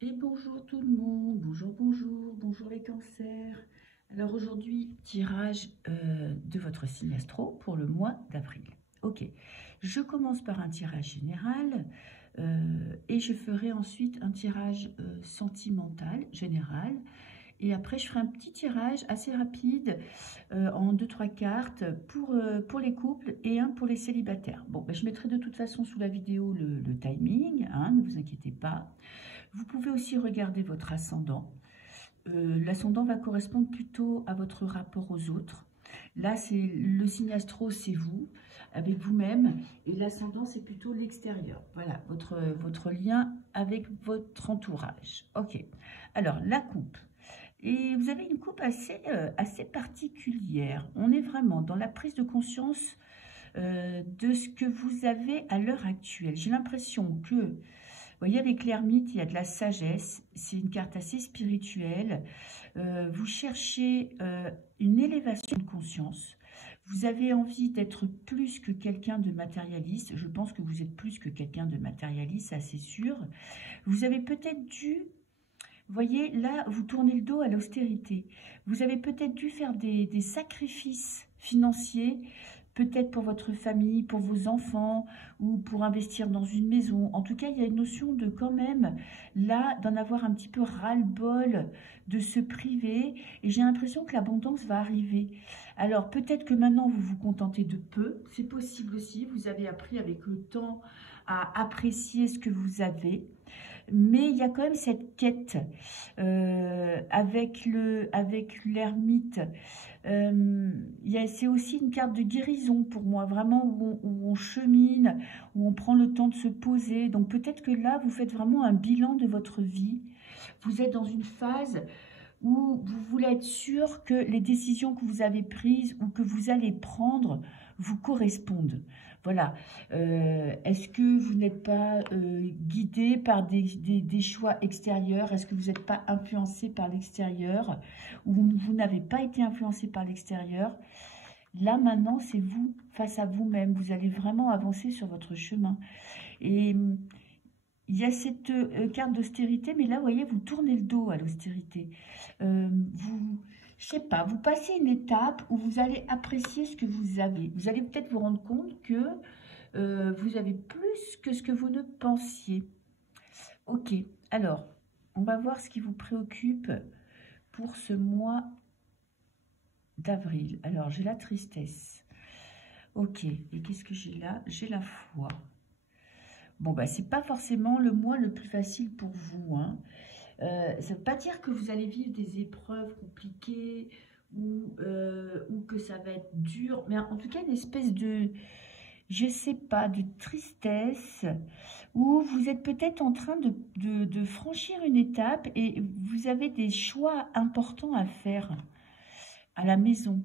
Et bonjour tout le monde, bonjour les cancers. Alors aujourd'hui, tirage de votre signe astro pour le mois d'avril. Ok, je commence par un tirage général et je ferai ensuite un tirage sentimental général. Et après, je ferai un petit tirage assez rapide en deux trois cartes pour les couples et un pour les célibataires. Bon, ben, je mettrai de toute façon sous la vidéo le timing, hein, ne vous inquiétez pas. Vous pouvez aussi regarder votre ascendant. L'ascendant va correspondre plutôt à votre rapport aux autres. Là, c'est le signe astro, c'est vous, avec vous-même, et l'ascendant, c'est plutôt l'extérieur. Voilà, votre lien avec votre entourage. Ok, alors la coupe. Et vous avez une coupe assez particulière. On est vraiment dans la prise de conscience de ce que vous avez à l'heure actuelle. J'ai l'impression que vous voyez, avec l'ermite, il y a de la sagesse. C'est une carte assez spirituelle. Vous cherchez une élévation de conscience. Vous avez envie d'être plus que quelqu'un de matérialiste. Je pense que vous êtes plus que quelqu'un de matérialiste, ça c'est sûr. Vous avez peut-être dû, vous voyez, là, vous tournez le dos à l'austérité. Vous avez peut-être dû faire des sacrifices financiers, peut-être pour votre famille, pour vos enfants, ou pour investir dans une maison. En tout cas, il y a une notion de quand même, là, d'en avoir un petit peu ras-le-bol, de se priver. Et j'ai l'impression que l'abondance va arriver. Alors, peut-être que maintenant, vous vous contentez de peu. C'est possible aussi. Vous avez appris avec le temps à apprécier ce que vous avez. Mais il y a quand même cette quête avec l'ermite. C'est aussi une carte de guérison pour moi, vraiment où on chemine, où on prend le temps de se poser. Donc peut-être que là, vous faites vraiment un bilan de votre vie. Vous êtes dans une phase où vous voulez être sûr que les décisions que vous avez prises ou que vous allez prendre vous correspondent. Voilà. Est-ce que vous n'êtes pas guidé par des choix extérieurs? Est-ce que vous n'êtes pas influencé par l'extérieur? Ou vous n'avez pas été influencé par l'extérieur? Là, maintenant, c'est vous face à vous-même. Vous allez vraiment avancer sur votre chemin. Et il y a cette carte d'austérité, mais là, vous voyez, vous tournez le dos à l'austérité. Je sais pas, vous passez une étape où vous allez apprécier ce que vous avez. Vous allez peut-être vous rendre compte que vous avez plus que ce que vous ne pensiez. Ok, alors, on va voir ce qui vous préoccupe pour ce mois d'avril. Alors, j'ai la tristesse. Ok, et qu'est-ce que j'ai là? J'ai la foi. Bon, bah, c'est pas forcément le mois le plus facile pour vous, hein. Ça ne veut pas dire que vous allez vivre des épreuves compliquées ou que ça va être dur, mais en tout cas une espèce de, je sais pas, de tristesse où vous êtes peut-être en train de franchir une étape et vous avez des choix importants à faire à la maison.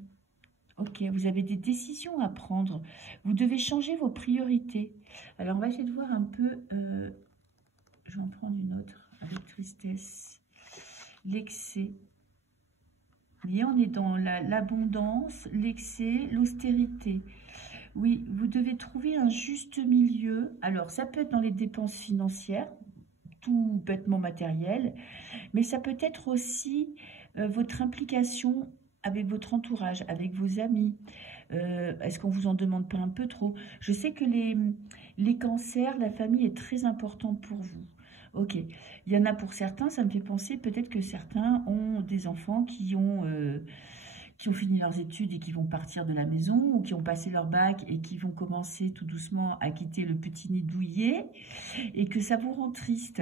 Ok, vous avez des décisions à prendre. Vous devez changer vos priorités. Alors, on va essayer de voir un peu. Je vais en prendre une autre avec tristesse. L'excès. Vous voyez, on est dans l'abondance, l'excès, l'austérité. Oui, vous devez trouver un juste milieu. Alors, ça peut être dans les dépenses financières, tout bêtement matériel, mais ça peut être aussi votre implication avec votre entourage, avec vos amis. Est-ce qu'on vous en demande pas un peu trop? Je sais que les cancers, la famille est très importante pour vous. Ok, il y en a pour certains, ça me fait penser peut-être que certains ont des enfants qui ont fini leurs études et qui vont partir de la maison ou qui ont passé leur bac et qui vont commencer tout doucement à quitter le petit nid douillet et que ça vous rend triste.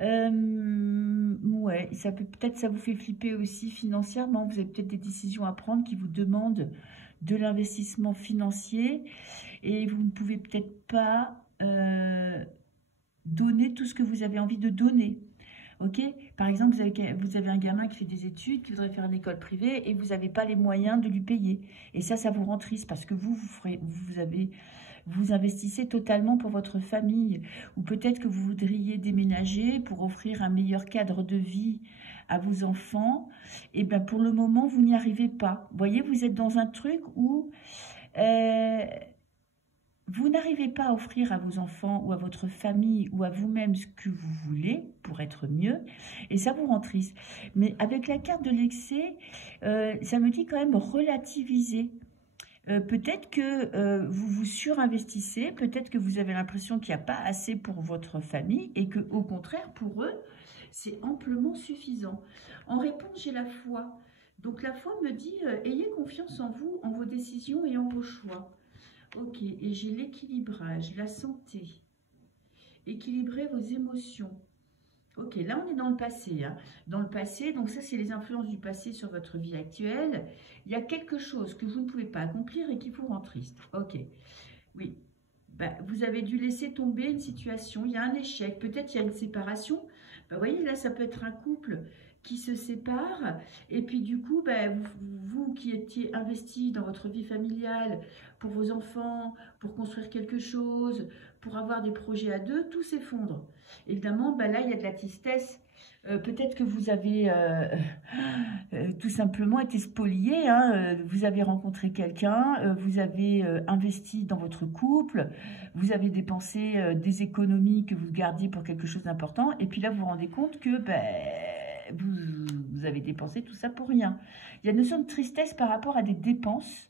Ouais, ça peut peut-être ça vous fait flipper aussi financièrement. Vous avez peut-être des décisions à prendre qui vous demandent de l'investissement financier et vous ne pouvez peut-être pas donner tout ce que vous avez envie de donner. Ok? Par exemple, vous avez un gamin qui fait des études, qui voudrait faire une école privée et vous n'avez pas les moyens de lui payer. Et ça vous rend triste parce que vous investissez totalement pour votre famille. Ou peut-être que vous voudriez déménager pour offrir un meilleur cadre de vie à vos enfants. Et bien pour le moment, vous n'y arrivez pas. Vous voyez, vous êtes dans un truc où vous n'arrivez pas à offrir à vos enfants ou à votre famille ou à vous-même ce que vous voulez pour être mieux, et ça vous rend triste. Mais avec la carte de l'excès, ça me dit quand même relativiser. Peut-être que vous vous surinvestissez, peut-être que vous avez l'impression qu'il n'y a pas assez pour votre famille et que, au contraire, pour eux, c'est amplement suffisant. En réponse, j'ai la foi. Donc la foi me dit, ayez confiance en vous, en vos décisions et en vos choix. Ok, et j'ai l'équilibrage, la santé. Équilibrez vos émotions. Ok, là on est dans le passé. Hein. Dans le passé, donc ça c'est les influences du passé sur votre vie actuelle. Il y a quelque chose que vous ne pouvez pas accomplir et qui vous rend triste. Ok, oui. Ben, vous avez dû laisser tomber une situation, il y a un échec, peut-être il y a une séparation. Ben, vous voyez, là ça peut être un couple qui se sépare et puis du coup, ben, vous qui étiez investi dans votre vie familiale pour vos enfants, pour construire quelque chose, pour avoir des projets à deux, tout s'effondre. Évidemment, ben là il y a de la tristesse. Peut-être que vous avez tout simplement été spolié, hein, vous avez rencontré quelqu'un, vous avez investi dans votre couple, vous avez dépensé des économies que vous gardiez pour quelque chose d'important, et puis là vous vous rendez compte que ben, vous avez dépensé tout ça pour rien. Il y a une notion de tristesse par rapport à des dépenses.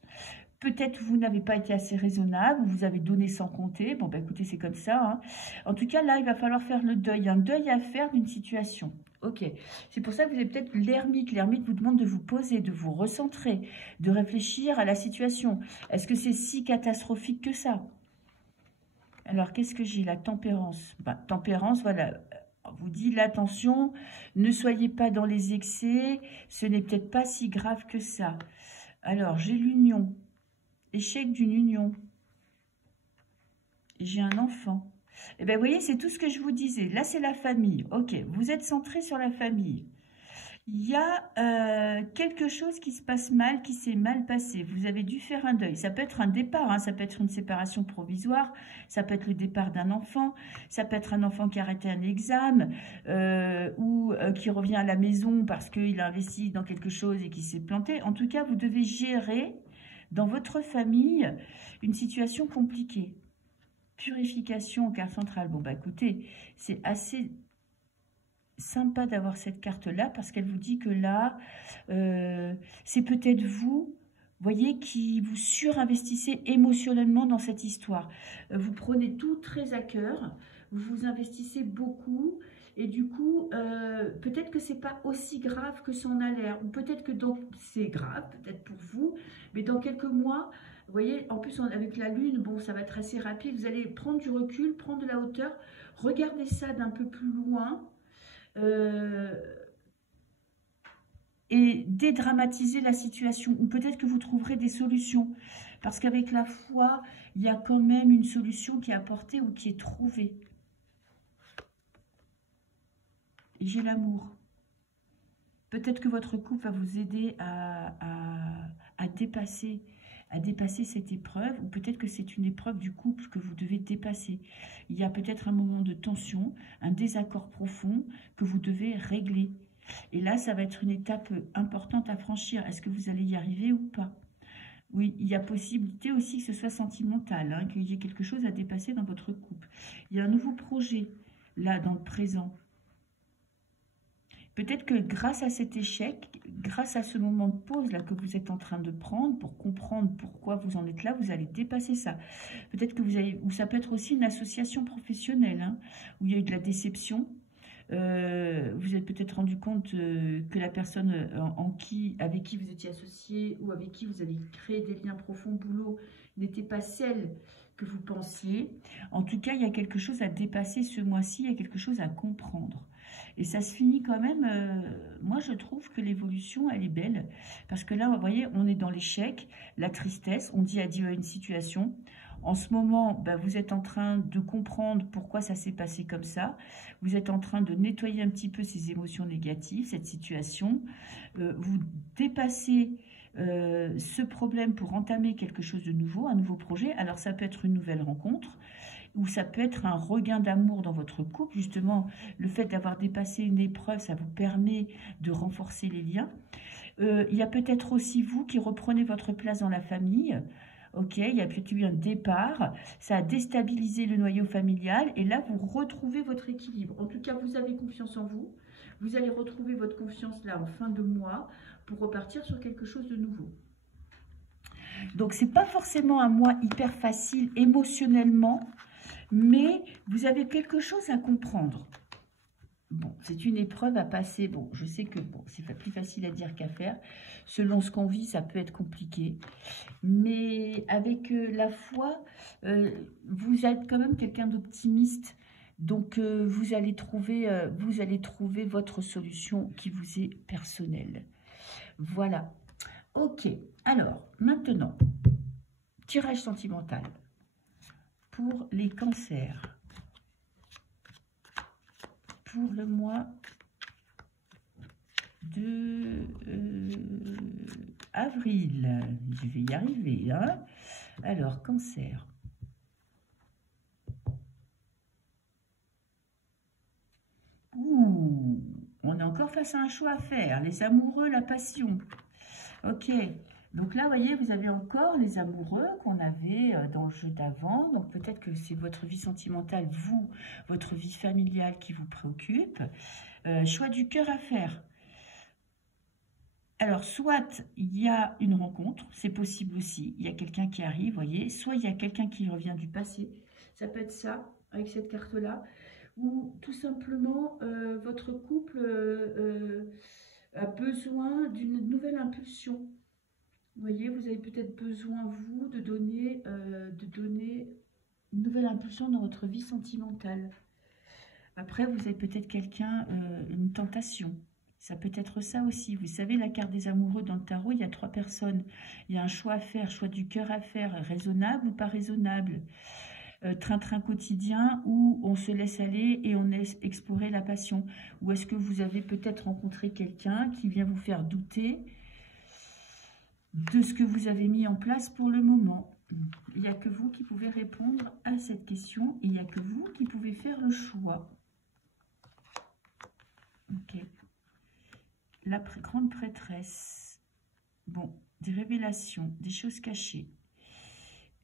Peut-être vous n'avez pas été assez raisonnable, vous avez donné sans compter. Bon, ben écoutez, c'est comme ça. Hein. En tout cas, là, il va falloir faire le deuil. Un deuil à faire d'une situation. Ok. C'est pour ça que vous avez peut-être l'ermite. L'ermite vous demande de vous poser, de vous recentrer, de réfléchir à la situation. Est-ce que c'est si catastrophique que ça? Alors, qu'est-ce que j'ai? La tempérance. Ben, tempérance, voilà. On vous dit l'attention, ne soyez pas dans les excès. Ce n'est peut-être pas si grave que ça. Alors, j'ai l'union. Échec d'une union. J'ai un enfant. Et bien, vous voyez, c'est tout ce que je vous disais. Là, c'est la famille. Ok, vous êtes centré sur la famille. Il y a quelque chose qui se passe mal, qui s'est mal passé. Vous avez dû faire un deuil. Ça peut être un départ, hein, ça peut être une séparation provisoire, ça peut être le départ d'un enfant, ça peut être un enfant qui a arrêté un examen ou qui revient à la maison parce qu'il a investi dans quelque chose et qui s'est planté. En tout cas, vous devez gérer dans votre famille une situation compliquée. Purification en carte centrale. Bon, bah écoutez, c'est assez sympa d'avoir cette carte-là parce qu'elle vous dit que là, c'est peut-être vous, voyez, qui vous surinvestissez émotionnellement dans cette histoire. Vous prenez tout très à cœur, vous vous investissez beaucoup et du coup, peut-être que c'est pas aussi grave que ça en a l'air. Ou peut-être que c'est grave, peut-être pour vous, mais dans quelques mois, vous voyez, en plus avec la lune, bon, ça va être assez rapide. Vous allez prendre du recul, prendre de la hauteur, regardez ça d'un peu plus loin et dédramatiser la situation. Ou peut-être que vous trouverez des solutions. Parce qu'avec la foi, il y a quand même une solution qui est apportée ou qui est trouvée. Et j'ai l'amour. Peut-être que votre couple va vous aider à dépasser cette épreuve, ou peut-être que c'est une épreuve du couple que vous devez dépasser. Il y a peut-être un moment de tension, un désaccord profond que vous devez régler. Et là, ça va être une étape importante à franchir. Est-ce que vous allez y arriver ou pas? Oui, il y a possibilité aussi que ce soit sentimental, hein, qu'il y ait quelque chose à dépasser dans votre couple. Il y a un nouveau projet, là, dans le présent. Peut-être que grâce à cet échec, grâce à ce moment de pause là que vous êtes en train de prendre pour comprendre pourquoi vous en êtes là, vous allez dépasser ça. Peut-être que vous allez, ou ça peut être aussi une association professionnelle, hein, où il y a eu de la déception. Vous êtes peut-être rendu compte que la personne avec qui vous étiez associé ou avec qui vous avez créé des liens profonds au boulot n'était pas celle que vous pensiez. En tout cas, il y a quelque chose à dépasser ce mois-ci, il y a quelque chose à comprendre. Et ça se finit quand même, moi je trouve que l'évolution elle est belle, parce que là vous voyez on est dans l'échec, la tristesse, on dit adieu à une situation. En ce moment, ben, vous êtes en train de comprendre pourquoi ça s'est passé comme ça. Vous êtes en train de nettoyer un petit peu ces émotions négatives, cette situation. Vous dépassez ce problème pour entamer quelque chose de nouveau, un nouveau projet. Alors ça peut être une nouvelle rencontre, ou ça peut être un regain d'amour dans votre couple. Justement, le fait d'avoir dépassé une épreuve, ça vous permet de renforcer les liens. Il y a peut-être aussi vous qui reprenez votre place dans la famille. Ok, il y a peut-être eu un départ, ça a déstabilisé le noyau familial et là, vous retrouvez votre équilibre. En tout cas, vous avez confiance en vous. Vous allez retrouver votre confiance là en fin de mois pour repartir sur quelque chose de nouveau. Donc, ce n'est pas forcément un mois hyper facile émotionnellement, mais vous avez quelque chose à comprendre. Bon, c'est une épreuve à passer. Bon, je sais que bon, c'est plus facile à dire qu'à faire. Selon ce qu'on vit, ça peut être compliqué. Mais avec la foi, vous êtes quand même quelqu'un d'optimiste. Donc, vous allez trouver votre solution qui vous est personnelle. Voilà. Ok. Alors, maintenant, tirage sentimental pour les cancers. Pour le mois de avril. Je vais y arriver. Hein. Alors, cancer. Ouh, on est encore face à un choix à faire. Les amoureux, la passion. Ok. Donc là, vous voyez, vous avez encore les amoureux qu'on avait dans le jeu d'avant. Donc peut-être que c'est votre vie sentimentale, vous, votre vie familiale qui vous préoccupe. Choix du cœur à faire. Alors, soit il y a une rencontre, c'est possible aussi. Il y a quelqu'un qui arrive, vous voyez. Soit il y a quelqu'un qui revient du passé. Ça peut être ça, avec cette carte-là. Ou tout simplement, votre couple a besoin d'une nouvelle impulsion. Vous voyez, vous avez peut-être besoin, vous, de donner une nouvelle impulsion dans votre vie sentimentale. Après, vous avez peut-être quelqu'un, une tentation. Ça peut être ça aussi. Vous savez, la carte des amoureux dans le tarot, il y a 3 personnes. Il y a un choix à faire, choix du cœur à faire, raisonnable ou pas raisonnable. Train-train quotidien où on se laisse aller et on laisse explorer la passion. Ou est-ce que vous avez peut-être rencontré quelqu'un qui vient vous faire douter de ce que vous avez mis en place pour le moment? Il n'y a que vous qui pouvez répondre à cette question et il n'y a que vous qui pouvez faire le choix. Ok. La grande prêtresse. Bon, des révélations, des choses cachées,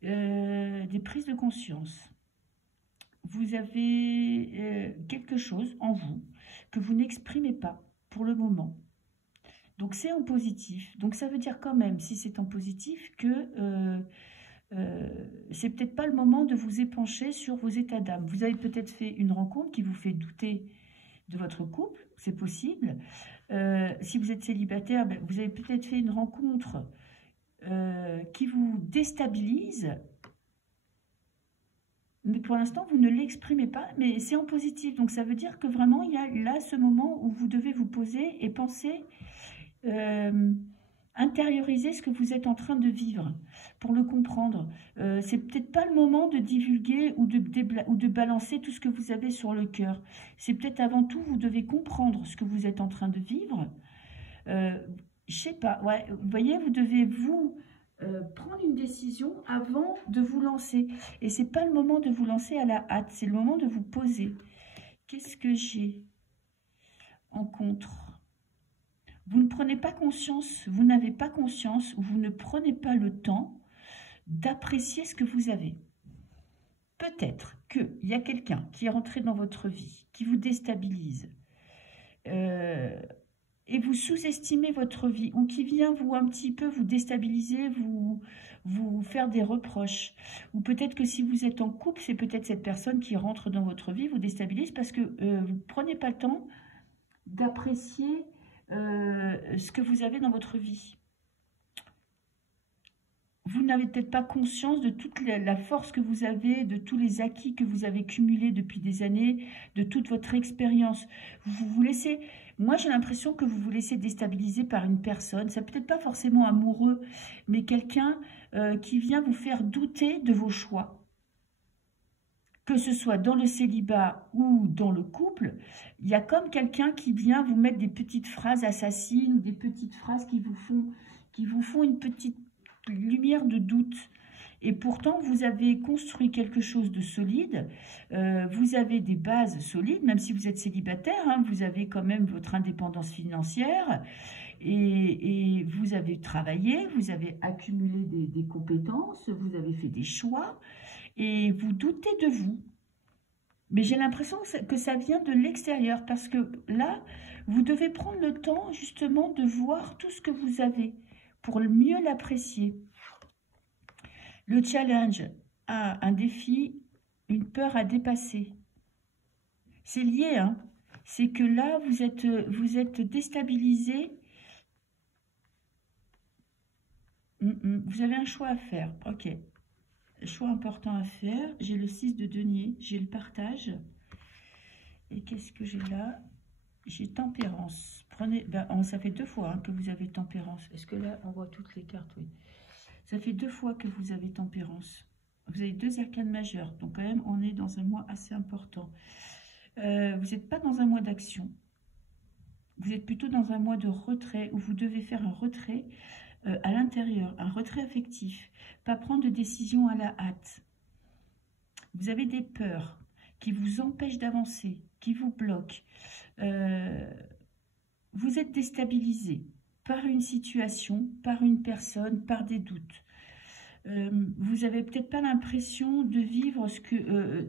des prises de conscience. Vous avez quelque chose en vous que vous n'exprimez pas pour le moment. Donc, c'est en positif. Donc, ça veut dire quand même, si c'est en positif, que c'est peut-être pas le moment de vous épancher sur vos états d'âme. Vous avez peut-être fait une rencontre qui vous fait douter de votre couple, c'est possible. Si vous êtes célibataire, ben, vous avez peut-être fait une rencontre qui vous déstabilise. Mais pour l'instant, vous ne l'exprimez pas, mais c'est en positif. Donc, ça veut dire que vraiment, il y a là ce moment où vous devez vous poser et penser, intérioriser ce que vous êtes en train de vivre pour le comprendre. C'est peut-être pas le moment de divulguer ou de balancer tout ce que vous avez sur le cœur. C'est peut-être avant tout, vous devez comprendre ce que vous êtes en train de vivre. Je sais pas, ouais, vous voyez, vous devez prendre une décision avant de vous lancer. Et c'est pas le moment de vous lancer à la hâte, c'est le moment de vous poser. Qu'est-ce que j'ai en contre? Vous ne prenez pas conscience, vous n'avez pas conscience, ou vous ne prenez pas le temps d'apprécier ce que vous avez. Peut-être qu'il y a quelqu'un qui est rentré dans votre vie, qui vous déstabilise, et vous sous-estimez votre vie, ou qui vient un petit peu vous déstabiliser, vous faire des reproches. Ou peut-être que si vous êtes en couple, c'est peut-être cette personne qui rentre dans votre vie, vous déstabilise parce que vous ne prenez pas le temps d'apprécier ce que vous avez dans votre vie. Vous n'avez peut-être pas conscience de toute la force que vous avez, de tous les acquis que vous avez cumulés depuis des années, de toute votre expérience. Vous vous laissez... Moi, j'ai l'impression que vous vous laissez déstabiliser par une personne. Ça peut-être pas forcément amoureux, mais quelqu'un qui vient vous faire douter de vos choix. Que ce soit dans le célibat ou dans le couple, il y a comme quelqu'un qui vient vous mettre des petites phrases assassines ou des petites phrases qui vous font une petite lumière de doute. et pourtant vous avez construit quelque chose de solide, vous avez des bases solides, même si vous êtes célibataire, hein, vous avez quand même votre indépendance financière, et vous avez travaillé, vous avez accumulé des compétences, vous avez fait des choix, et vous doutez de vous. Mais j'ai l'impression que ça vient de l'extérieur, parce que là, vous devez prendre le temps justement de voir tout ce que vous avez pour mieux l'apprécier. Le challenge a un défi, une peur à dépasser. C'est lié, hein. C'est que là, vous êtes déstabilisé. Vous avez un choix à faire. Ok. Choix important à faire. J'ai le 6 de denier. J'ai le partage. Et qu'est-ce que j'ai là? J'ai tempérance. Prenez, ça fait 2 fois hein, que vous avez tempérance. Est-ce que là, on voit toutes les cartes? Oui. Ça fait 2 fois que vous avez tempérance. Vous avez 2 arcanes majeures. Donc quand même, on est dans un mois assez important. Vous n'êtes pas dans un mois d'action. Vous êtes plutôt dans un mois de retrait où vous devez faire un retrait à l'intérieur, un retrait affectif. Pas prendre de décision à la hâte. Vous avez des peurs qui vous empêchent d'avancer, qui vous bloquent. Vous êtes déstabilisé par une situation, par une personne, par des doutes. Vous n'avez peut-être pas l'impression de vivre ce que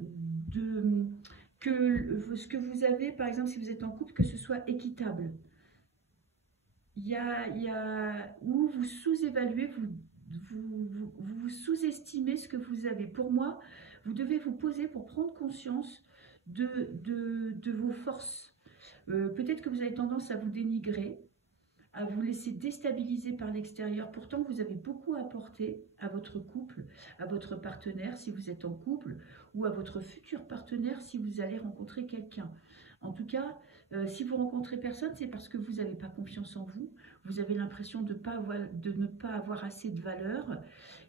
vous avez, par exemple, si vous êtes en couple, que ce soit équitable. Il y a où vous sous-évaluez, vous sous-estimez ce que vous avez. Pour moi, vous devez vous poser pour prendre conscience de vos forces. Peut-être que vous avez tendance à vous dénigrer, à vous laisser déstabiliser par l'extérieur. Pourtant, vous avez beaucoup à apporter à votre couple, à votre partenaire si vous êtes en couple, ou à votre futur partenaire si vous allez rencontrer quelqu'un. En tout cas, si vous rencontrez personne, c'est parce que vous n'avez pas confiance en vous, vous avez l'impression de ne pas avoir assez de valeur.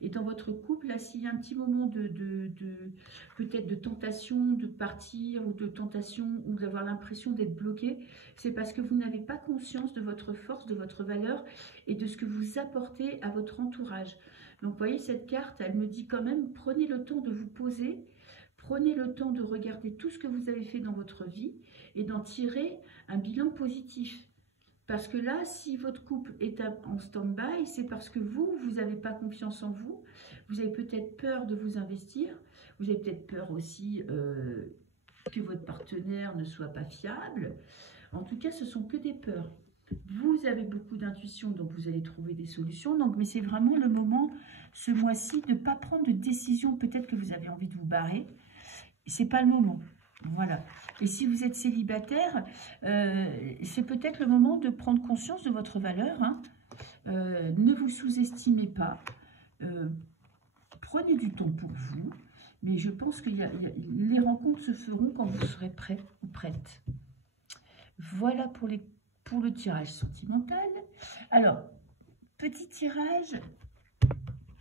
Et dans votre couple, là, s'il y a un petit moment peut-être de tentation de partir, ou de tentation, ou d'avoir l'impression d'être bloqué, c'est parce que vous n'avez pas conscience de votre force, de votre valeur, et de ce que vous apportez à votre entourage. Donc, vous voyez, cette carte, elle me dit quand même, prenez le temps de vous poser, prenez le temps de regarder tout ce que vous avez fait dans votre vie, et d'en tirer un bilan positif. Parce que là, si votre couple est en stand-by, c'est parce que vous n'avez pas confiance en vous. Vous avez peut-être peur de vous investir. Vous avez peut-être peur aussi que votre partenaire ne soit pas fiable. En tout cas, ce sont que des peurs. Vous avez beaucoup d'intuition, donc vous allez trouver des solutions. Donc, mais c'est vraiment le moment, ce mois-ci, de ne pas prendre de décision. Peut-être que vous avez envie de vous barrer. Ce n'est pas le moment. Voilà. Et si vous êtes célibataire, c'est peut-être le moment de prendre conscience de votre valeur. Hein. Ne vous sous-estimez pas. Prenez du temps pour vous. Mais je pense que les rencontres se feront quand vous serez prêt ou prête. Voilà pour le tirage sentimental. Alors, petit tirage.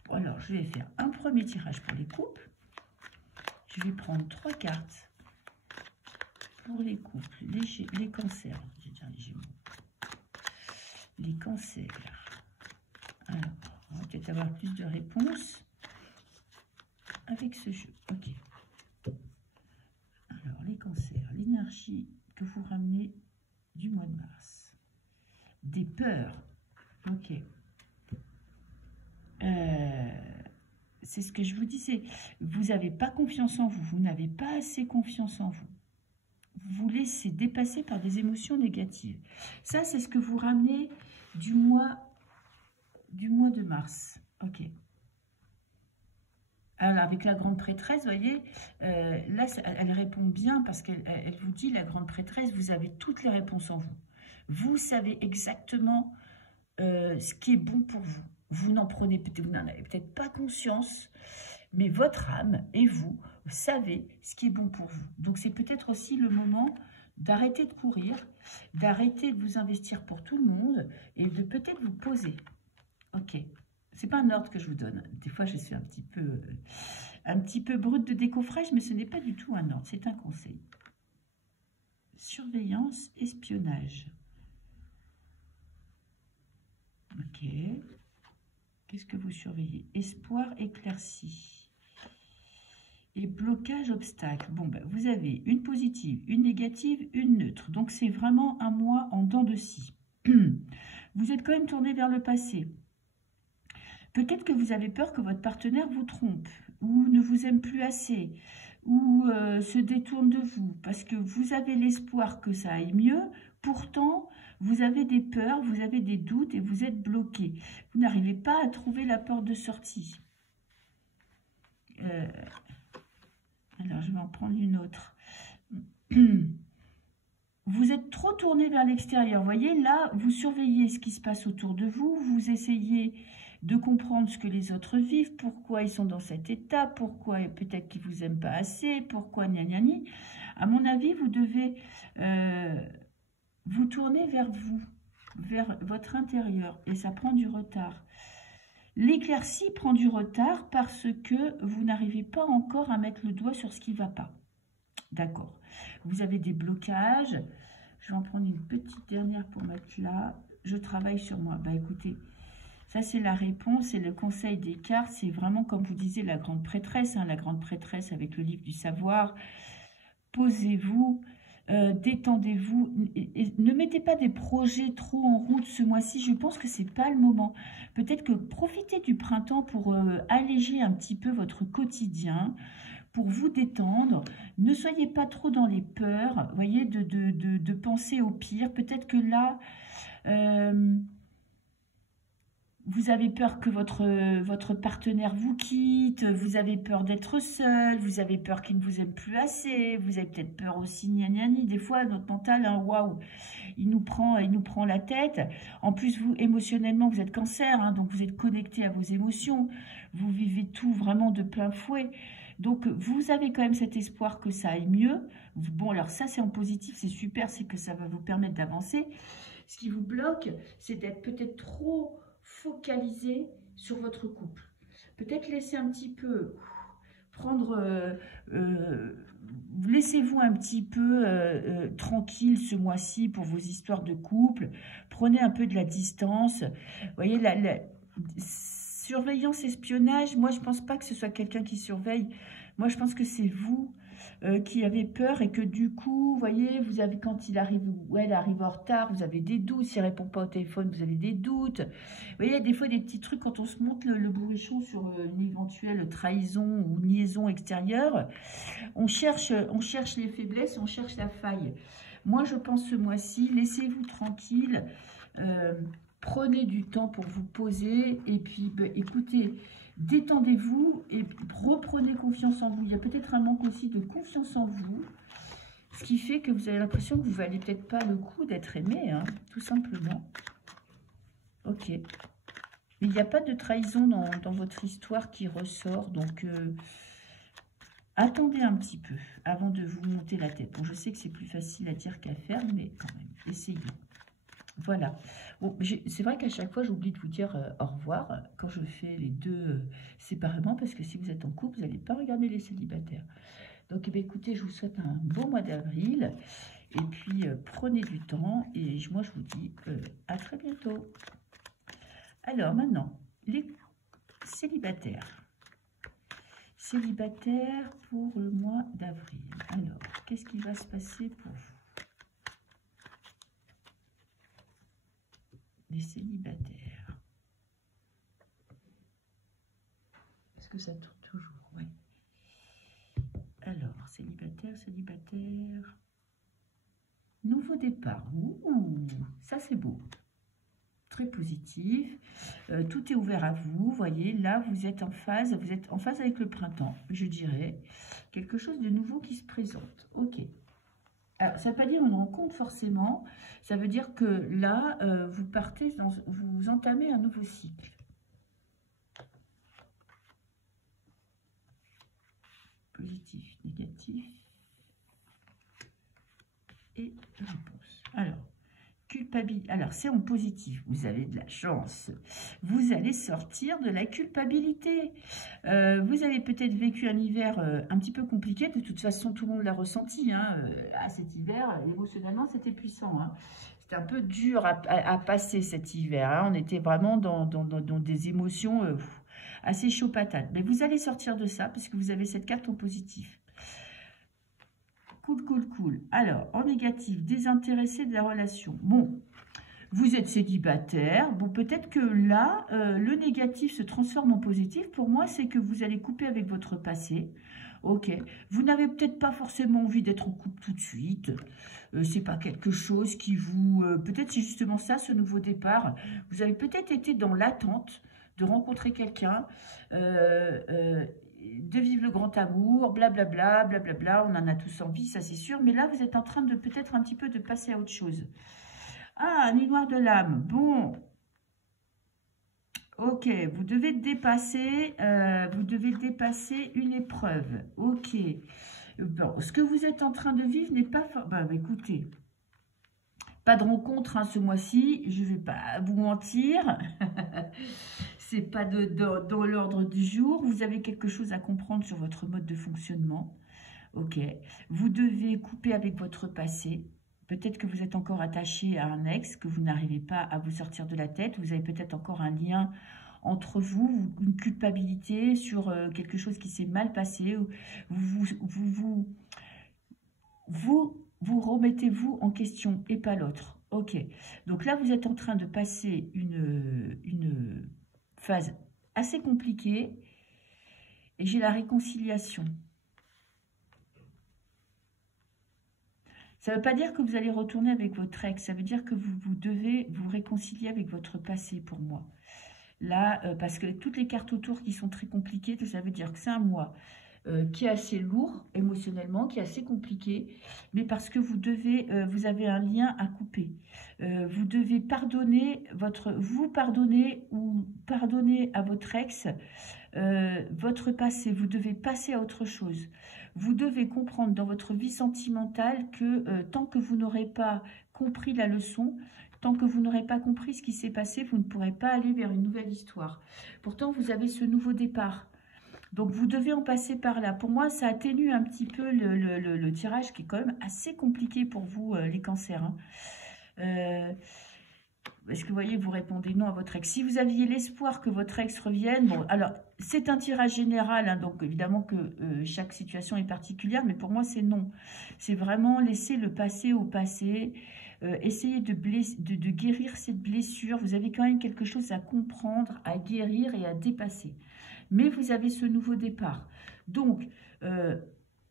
Alors, je vais faire un premier tirage pour les couples. Je vais prendre 3 cartes. Pour les couples, les cancers, j'ai déjà les gémeaux, les cancers. Alors, on va peut-être avoir plus de réponses avec ce jeu. Ok. Alors, les cancers, l'énergie que vous ramenez du mois de mars. Des peurs. Ok. C'est ce que je vous disais. Vous n'avez pas confiance en vous. Vous n'avez pas assez confiance en vous. Vous laissez dépasser par des émotions négatives. Ça, c'est ce que vous ramenez du mois de mars. Ok. Alors, avec la grande prêtresse, vous voyez, là, elle répond bien parce qu'elle vous dit, la grande prêtresse, vous avez toutes les réponses en vous. Vous savez exactement ce qui est bon pour vous. Vous n'en avez peut-être pas conscience, mais votre âme et vous savez ce qui est bon pour vous. Donc, c'est peut-être aussi le moment d'arrêter de courir, d'arrêter de vous investir pour tout le monde et de peut-être vous poser. Ok. C'est pas un ordre que je vous donne. Des fois, je suis un petit peu brute de décoffrage, mais ce n'est pas du tout un ordre. C'est un conseil. Surveillance, espionnage. Ok. Qu'est-ce que vous surveillez? Espoir éclairci. Et blocage, obstacle. Bon, ben, vous avez une positive, une négative, une neutre. Donc, c'est vraiment un mois en dents de scie. Vous êtes quand même tourné vers le passé. Peut-être que vous avez peur que votre partenaire vous trompe, ou ne vous aime plus assez, ou se détourne de vous, parce que vous avez l'espoir que ça aille mieux. Pourtant, vous avez des peurs, vous avez des doutes et vous êtes bloqué. Vous n'arrivez pas à trouver la porte de sortie. Alors, je vais en prendre une autre. Vous êtes trop tourné vers l'extérieur. Vous voyez, là, vous surveillez ce qui se passe autour de vous. Vous essayez de comprendre ce que les autres vivent, pourquoi ils sont dans cet état, pourquoi peut-être qu'ils ne vous aiment pas assez, pourquoi gna gna gna. À mon avis, vous devez vous tourner vers vous, vers votre intérieur. Et ça prend du retard. L'éclaircie prend du retard parce que vous n'arrivez pas encore à mettre le doigt sur ce qui ne va pas. D'accord. Vous avez des blocages. Je vais en prendre une petite dernière pour mettre là. Je travaille sur moi. Bah écoutez, ça c'est la réponse et le conseil des cartes. C'est vraiment comme vous disiez la grande prêtresse. Hein, la grande prêtresse avec le livre du savoir. Posez-vous. Détendez-vous, ne mettez pas des projets trop en route ce mois-ci, je pense que c'est pas le moment. Peut-être que profitez du printemps pour alléger un petit peu votre quotidien, pour vous détendre. Ne soyez pas trop dans les peurs, voyez, de penser au pire. Peut-être que là, vous avez peur que votre partenaire vous quitte, vous avez peur d'être seul, vous avez peur qu'il ne vous aime plus assez, vous avez peut-être peur aussi, gna gna gna. Des fois, notre mental, hein, waouh, il nous prend la tête. En plus, vous, émotionnellement, vous êtes cancer, hein, donc vous êtes connecté à vos émotions, vous vivez tout vraiment de plein fouet. Donc, vous avez quand même cet espoir que ça aille mieux. Bon, alors ça, c'est en positif, c'est super, c'est que ça va vous permettre d'avancer. Ce qui vous bloque, c'est d'être peut-être trop focalisé sur votre couple. Peut-être laisser un petit peu prendre, laissez-vous un petit peu tranquille ce mois-ci pour vos histoires de couple. Prenez un peu de la distance. Vous voyez, la surveillance, espionnage, moi je pense pas que ce soit quelqu'un qui surveille. Moi je pense que c'est vous qui avez peur et que du coup, vous voyez, vous avez quand il arrive ou elle arrive en retard, vous avez des doutes. S'il ne répond pas au téléphone, vous avez des doutes. Vous voyez, des fois des petits trucs quand on se monte le bourrichon sur une éventuelle trahison ou liaison extérieure. On cherche les faiblesses, on cherche la faille. Moi, je pense ce mois-ci, laissez-vous tranquille. Prenez du temps pour vous poser et puis écoutez, détendez-vous et reprenez confiance en vous. Il y a peut-être un manque aussi de confiance en vous, ce qui fait que vous avez l'impression que vous ne valez peut-être pas le coup d'être aimé, hein, tout simplement. Ok. Mais il n'y a pas de trahison dans votre histoire qui ressort, donc attendez un petit peu avant de vous monter la tête. Bon, je sais que c'est plus facile à dire qu'à faire, mais quand même, essayez. Voilà. Bon, c'est vrai qu'à chaque fois, j'oublie de vous dire au revoir quand je fais les deux séparément, parce que si vous êtes en couple, vous n'allez pas regarder les célibataires. Donc, écoutez, je vous souhaite un bon mois d'avril. Et puis, prenez du temps. Et moi, je vous dis à très bientôt. Alors, maintenant, les célibataires. Célibataires pour le mois d'avril. Alors, qu'est-ce qui va se passer pour vous? Les célibataires. Est-ce que ça tourne toujours? Oui. Alors, célibataire. Nouveau départ. Ouh, ça c'est beau. Très positif. Tout est ouvert à vous. Voyez, là, vous êtes en phase avec le printemps, je dirais. Quelque chose de nouveau qui se présente. Ok. Alors, ça ne veut pas dire une rencontre forcément, ça veut dire que là, vous entamez un nouveau cycle. Positif, négatif et réponse. Alors, culpabilité. Alors, c'est en positif. Vous avez de la chance. Vous allez sortir de la culpabilité. Vous avez peut-être vécu un hiver un petit peu compliqué. De toute façon, tout le monde l'a ressenti. Hein, cet hiver, émotionnellement, c'était puissant. Hein. C'était un peu dur à passer cet hiver. Hein. On était vraiment dans des émotions assez chaud patate. Mais vous allez sortir de ça parce que vous avez cette carte en positif. Cool, cool, cool. Alors, en négatif, désintéressé de la relation. Bon, vous êtes célibataire. Bon, peut-être que là, le négatif se transforme en positif. Pour moi, c'est que vous allez couper avec votre passé. Ok. Vous n'avez peut-être pas forcément envie d'être en couple tout de suite. C'est pas quelque chose qui vous... peut-être c'est justement ça, ce nouveau départ. Vous avez peut-être été dans l'attente de rencontrer quelqu'un, de vivre le grand amour, blablabla, blablabla, on en a tous envie, ça c'est sûr, mais là vous êtes en train de peut-être un petit peu de passer à autre chose. Ah, un miroir de l'âme, bon, ok, vous devez dépasser une épreuve, ok, bon, ce que vous êtes en train de vivre n'est pas, écoutez, pas de rencontre hein, ce mois-ci, je ne vais pas vous mentir, c'est pas dans l'ordre du jour. Vous avez quelque chose à comprendre sur votre mode de fonctionnement. Ok. Vous devez couper avec votre passé. Peut-être que vous êtes encore attaché à un ex, que vous n'arrivez pas à vous sortir de la tête. Vous avez peut-être encore un lien entre vous, une culpabilité sur quelque chose qui s'est mal passé. Vous remettez-vous en question et pas l'autre. Ok. Donc là, vous êtes en train de passer une phase assez compliquée et j'ai la réconciliation. Ça ne veut pas dire que vous allez retourner avec votre ex, ça veut dire que vous devez vous réconcilier avec votre passé pour moi. Là, parce que toutes les cartes autour qui sont très compliquées, ça veut dire que c'est un mois qui est assez lourd émotionnellement, qui est assez compliqué, mais parce que vous avez un lien à couper. Vous devez pardonner vous pardonner à votre ex votre passé. Vous devez passer à autre chose. Vous devez comprendre dans votre vie sentimentale que tant que vous n'aurez pas compris la leçon, tant que vous n'aurez pas compris ce qui s'est passé, vous ne pourrez pas aller vers une nouvelle histoire. Pourtant, vous avez ce nouveau départ. Donc, vous devez en passer par là. Pour moi, ça atténue un petit peu le tirage qui est quand même assez compliqué pour vous, les cancers. Hein. Parce que vous voyez, vous répondez non à votre ex. Si vous aviez l'espoir que votre ex revienne, bon, alors, c'est un tirage général, hein, donc évidemment que chaque situation est particulière, mais pour moi, c'est non. C'est vraiment laisser le passé au passé, essayer de guérir cette blessure. Vous avez quand même quelque chose à comprendre, à guérir et à dépasser. Mais vous avez ce nouveau départ. Donc,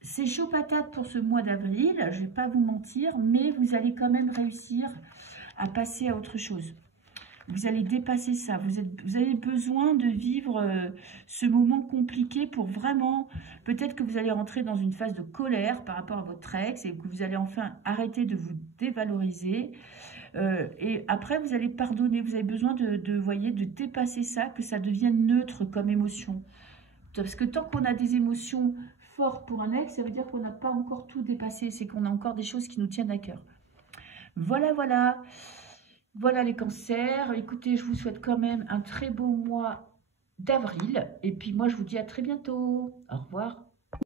c'est chaud patate pour ce mois d'avril, je ne vais pas vous mentir, mais vous allez quand même réussir à passer à autre chose. Vous allez dépasser ça. Vous avez besoin de vivre ce moment compliqué pour vraiment... Peut-être que vous allez rentrer dans une phase de colère par rapport à votre ex et que vous allez enfin arrêter de vous dévaloriser. Et après, vous allez pardonner. Vous avez besoin de dépasser ça, que ça devienne neutre comme émotion. Parce que tant qu'on a des émotions fortes pour un ex, ça veut dire qu'on n'a pas encore tout dépassé. C'est qu'on a encore des choses qui nous tiennent à cœur. Voilà, voilà. Voilà les cancers. Écoutez, je vous souhaite quand même un très beau mois d'avril. Et puis moi, je vous dis à très bientôt. Au revoir.